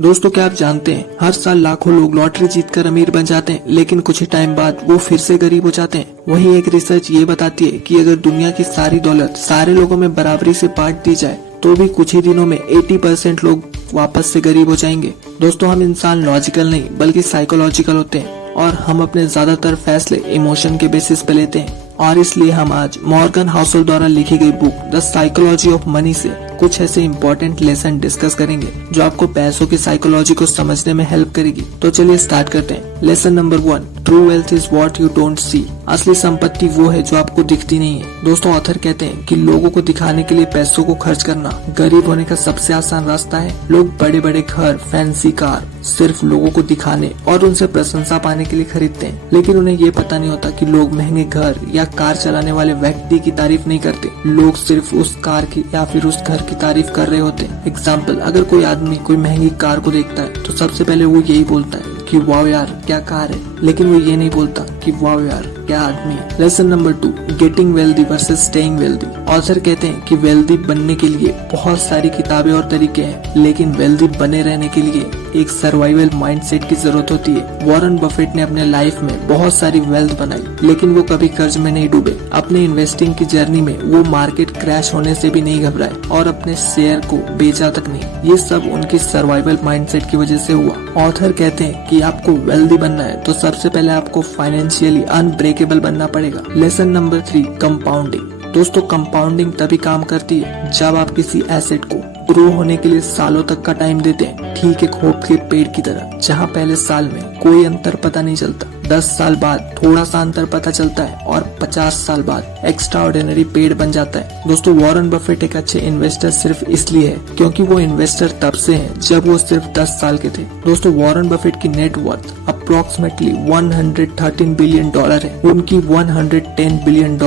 दोस्तों क्या आप जानते हैं हर साल लाखों लोग लॉटरी जीतकर अमीर बन जाते हैं, लेकिन कुछ ही टाइम बाद वो फिर से गरीब हो जाते हैं। वहीं एक रिसर्च ये बताती है कि अगर दुनिया की सारी दौलत सारे लोगों में बराबरी से बांट दी जाए तो भी कुछ ही दिनों में 80% लोग वापस से गरीब हो जाएंगे। दोस्तों हम इंसान लॉजिकल नहीं बल्कि साइकोलॉजिकल होते हैं और हम अपने ज्यादातर फैसले इमोशन के बेसिस पे लेते हैं। और इसलिए हम आज मॉर्गन हाउसल द्वारा लिखी गई book the psychology of money से कुछ ऐसे इम्पोर्टेंट लेसन डिस्कस करेंगे जो आपको पैसों की साइकोलॉजी को समझने में हेल्प करेगी। तो चलिए स्टार्ट करते हैं। Lesson number 1, true wealth is what you don't see. असली संपत्ति वो है जो आपको दिखती नहीं है। दोस्तों ऑथर कहते हैं कि लोगों को दिखाने के लिए पैसों को खर्च करना गरीब होने का सबसे आसान रास्ता है। लोग बड़े बड़े घर, फैंसी कार सिर्फ लोगों को दिखाने और उनसे प्रशंसा पाने के लिए खरीदते हैं, लेकिन उन्हें ये पता नहीं होता कि लोग महंगे घर या कार चलाने वाले व्यक्ति की तारीफ नहीं करते। लोग सिर्फ उस कार की या फिर उस घर की तारीफ कर रहे होते हैं। एग्जाम्पल, अगर कोई आदमी कोई महंगी कार को देखता है तो सबसे पहले वो यही बोलता है कि वाह यार क्या कार है, लेकिन वो ये नहीं बोलता कि वाह यार क्या आदमी है। Lesson number 2, getting wealthy versus staying wealthy. Author कहते हैं कि वेल्दी बनने के लिए बहुत सारी किताबें और तरीके हैं, लेकिन वेल्दी बने रहने के लिए एक सर्वाइवल माइंडसेट की जरूरत होती है। वॉरेन बफेट ने अपने लाइफ में बहुत सारी वेल्थ बनाई, लेकिन वो कभी कर्ज में नहीं डूबे। अपने इन्वेस्टिंग की जर्नी में वो मार्केट क्रैश होने से भी नहीं घबराए और अपने शेयर को बेचा तक नहीं। ये सब उनकी सर्वाइवल माइंडसेट की वजह से हुआ। ऑथर कहते हैं कि आपको वेल्दी बनना है तो सबसे पहले आपको फाइनेंशियली अनब्रेकेबल बनना पड़ेगा। Lesson number 3, compounding. दोस्तों कंपाउंडिंग तभी काम करती है जब आप किसी एसेट को ग्रो होने के लिए सालों तक का टाइम देते हैं। ठीक एक होप के पेड़ की तरह, जहाँ पहले साल में कोई अंतर पता नहीं चलता, 10 साल बाद थोड़ा सा अंतर पता चलता है और 50 साल बाद एक्स्ट्रा ऑर्डिनरी पेड़ बन जाता है। दोस्तों वॉरेन बफेट एक अच्छे इन्वेस्टर सिर्फ इसलिए है क्योंकि वो इन्वेस्टर तब से हैं जब वो सिर्फ 10 साल के थे। दोस्तों वॉरेन बफेट की नेट वर्थ अप्रोक्सीमेटली $113 बिलियन है। उनकी $110 बिलियन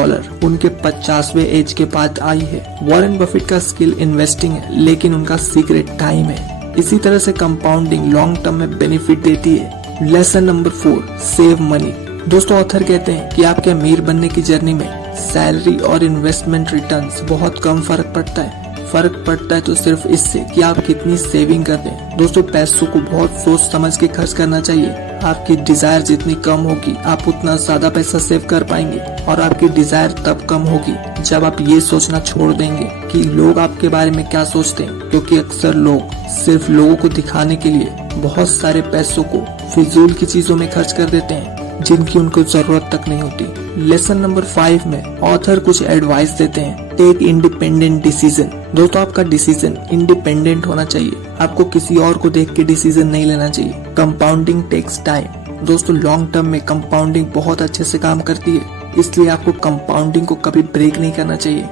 उनके 50वें एज के बाद आई है। वॉरेन बफेट का स्किल इन्वेस्टिंग है, लेकिन उनका सीक्रेट टाइम है। इसी तरह से कंपाउंडिंग लॉन्ग टर्म में बेनिफिट देती है। Lesson number 4, save money. दोस्तों ऑथर कहते हैं कि आपके अमीर बनने की जर्नी में सैलरी और इन्वेस्टमेंट रिटर्न्स बहुत कम फर्क पड़ता है। फर्क पड़ता है तो सिर्फ इससे कि आप कितनी सेविंग करते हैं। दोस्तों पैसों को बहुत सोच समझ के खर्च करना चाहिए। आपकी डिजायर जितनी कम होगी आप उतना ज्यादा पैसा सेव कर पाएंगे, और आपकी डिजायर तब कम होगी जब आप ये सोचना छोड़ देंगे कि लोग आपके बारे में क्या सोचते हैं, क्योंकि अक्सर लोग सिर्फ लोगों को दिखाने के लिए बहुत सारे पैसों को फिजूल की चीजों में खर्च कर देते हैं जिनकी उनको जरूरत तक नहीं होती। लेसन नंबर 5 में ऑथर कुछ एडवाइस देते हैं। Take independent decision. दोस्तों आपका डिसीजन इंडिपेंडेंट होना चाहिए, आपको किसी और को देख के डिसीजन नहीं लेना चाहिए। Compounding takes time. दोस्तों लॉन्ग टर्म में कंपाउंडिंग बहुत अच्छे से काम करती है, इसलिए आपको कंपाउंडिंग को कभी ब्रेक नहीं करना चाहिए।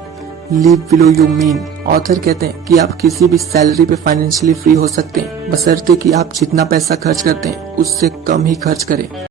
Live below your mean. Author कहते हैं कि आप किसी भी सैलरी पे फाइनेंशियली फ्री हो सकते हैं, बशर्ते कि आप जितना पैसा खर्च करते हैं उससे कम ही खर्च करें।